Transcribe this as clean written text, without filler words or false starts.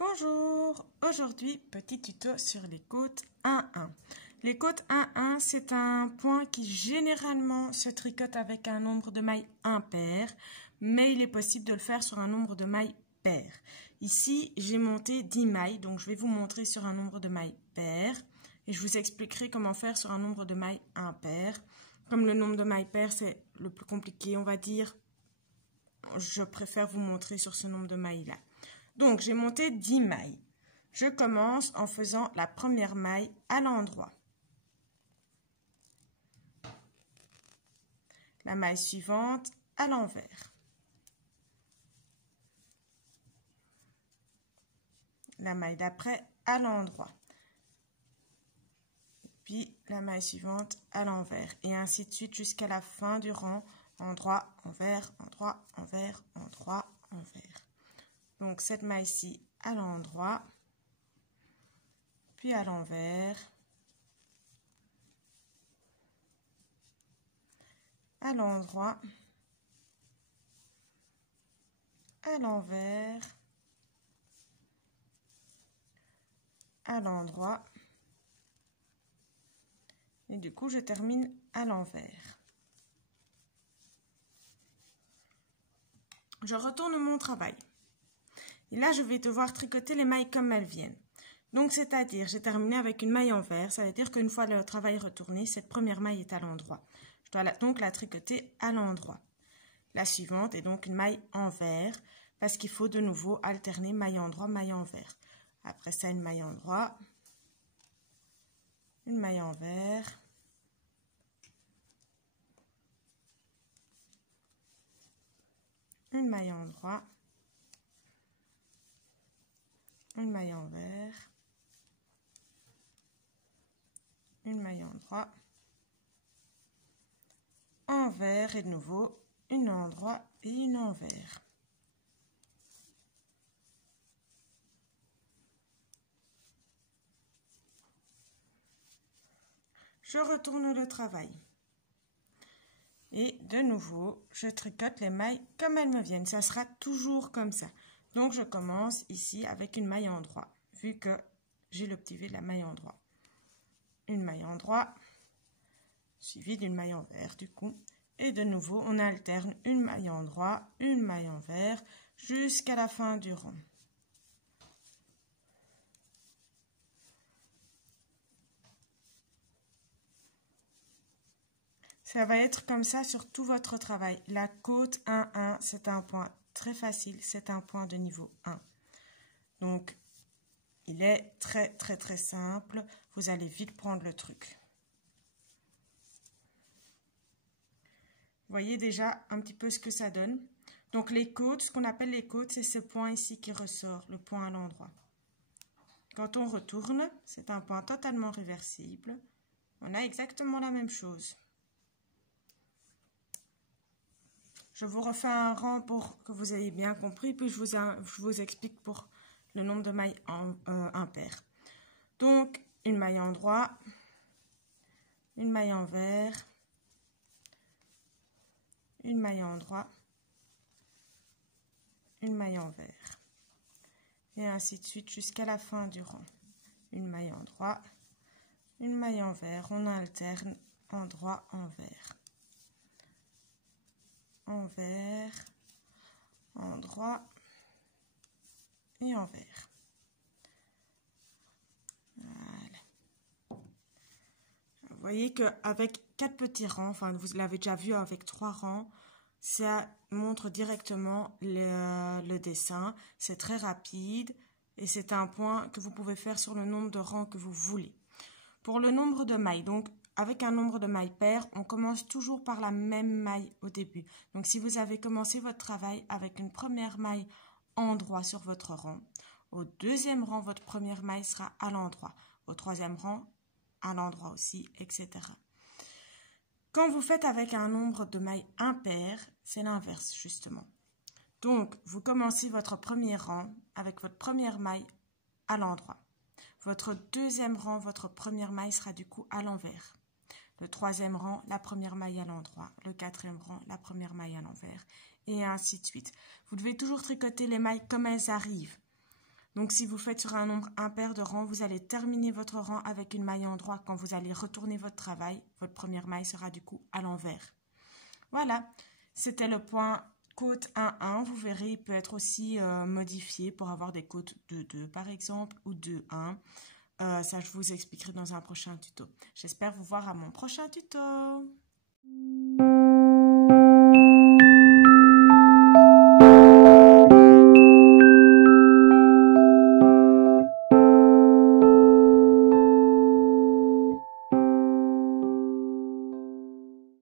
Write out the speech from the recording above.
Bonjour, aujourd'hui petit tuto sur les côtes 1-1. Les côtes 1-1 c'est un point qui généralement se tricote avec un nombre de mailles impair, mais il est possible de le faire sur un nombre de mailles pair. Ici j'ai monté 10 mailles, donc je vais vous montrer sur un nombre de mailles pair et je vous expliquerai comment faire sur un nombre de mailles impair. Comme le nombre de mailles pair c'est le plus compliqué on va dire, je préfère vous montrer sur ce nombre de mailles là. Donc, j'ai monté 10 mailles. Je commence en faisant la première maille à l'endroit. La maille suivante à l'envers. La maille d'après à l'endroit. Puis, la maille suivante à l'envers. Et ainsi de suite jusqu'à la fin du rang. Endroit, envers, endroit, envers, endroit, envers. Donc, cette maille-ci à l'endroit, puis à l'envers, à l'endroit, à l'envers, à l'endroit. Et du coup, je termine à l'envers. Je retourne mon travail. Et là, je vais devoir tricoter les mailles comme elles viennent. Donc, c'est-à-dire, j'ai terminé avec une maille envers. Ça veut dire qu'une fois le travail retourné, cette première maille est à l'endroit. Je dois donc la tricoter à l'endroit. La suivante est donc une maille envers, parce qu'il faut de nouveau alterner maille endroit, maille envers. Après ça, une maille endroit, une maille envers, une maille endroit, une maille envers, une maille endroit, envers et de nouveau une endroit et une envers. Je retourne le travail. Et de nouveau, je tricote les mailles comme elles me viennent. Ça sera toujours comme ça. Donc, je commence ici avec une maille endroit, vu que j'ai le petit V de la maille endroit. Une maille endroit, suivie d'une maille envers, du coup. Et de nouveau, on alterne une maille endroit, une maille envers, jusqu'à la fin du rang. Ça va être comme ça sur tout votre travail. La côte 1-1, c'est un point très facile, c'est un point de niveau 1. Donc, il est très simple. Vous allez vite prendre le truc. Vous voyez déjà un petit peu ce que ça donne. Donc, les côtes, ce qu'on appelle les côtes, c'est ce point ici qui ressort, le point à l'endroit. Quand on retourne, c'est un point totalement réversible. On a exactement la même chose. Je vous refais un rang pour que vous ayez bien compris, puis je vous explique pour le nombre de mailles impaires. Donc, une maille endroit, une maille envers, une maille endroit, une maille envers. Et ainsi de suite jusqu'à la fin du rang. Une maille endroit, une maille envers, on alterne endroit, envers. Envers, endroit et envers. Voilà. Vous voyez qu'avec 4 petits rangs, enfin vous l'avez déjà vu avec 3 rangs, ça montre directement le dessin. C'est très rapide et c'est un point que vous pouvez faire sur le nombre de rangs que vous voulez. Pour le nombre de mailles, donc avec un nombre de mailles pair, on commence toujours par la même maille au début. Donc, si vous avez commencé votre travail avec une première maille endroit sur votre rang, au deuxième rang, votre première maille sera à l'endroit. Au troisième rang, à l'endroit aussi, etc. Quand vous faites avec un nombre de mailles impair, c'est l'inverse, justement. Donc, vous commencez votre premier rang avec votre première maille à l'endroit. Votre deuxième rang, votre première maille sera du coup à l'envers. Le troisième rang, la première maille à l'endroit. Le quatrième rang, la première maille à l'envers. Et ainsi de suite. Vous devez toujours tricoter les mailles comme elles arrivent. Donc, si vous faites sur un nombre impair de rangs, vous allez terminer votre rang avec une maille en droit. Quand vous allez retourner votre travail, votre première maille sera du coup à l'envers. Voilà, c'était le point côte 1-1. Vous verrez, il peut être aussi modifié pour avoir des côtes 2-2 par exemple ou 2-1. Ça, je vous expliquerai dans un prochain tuto. J'espère vous voir à mon prochain tuto.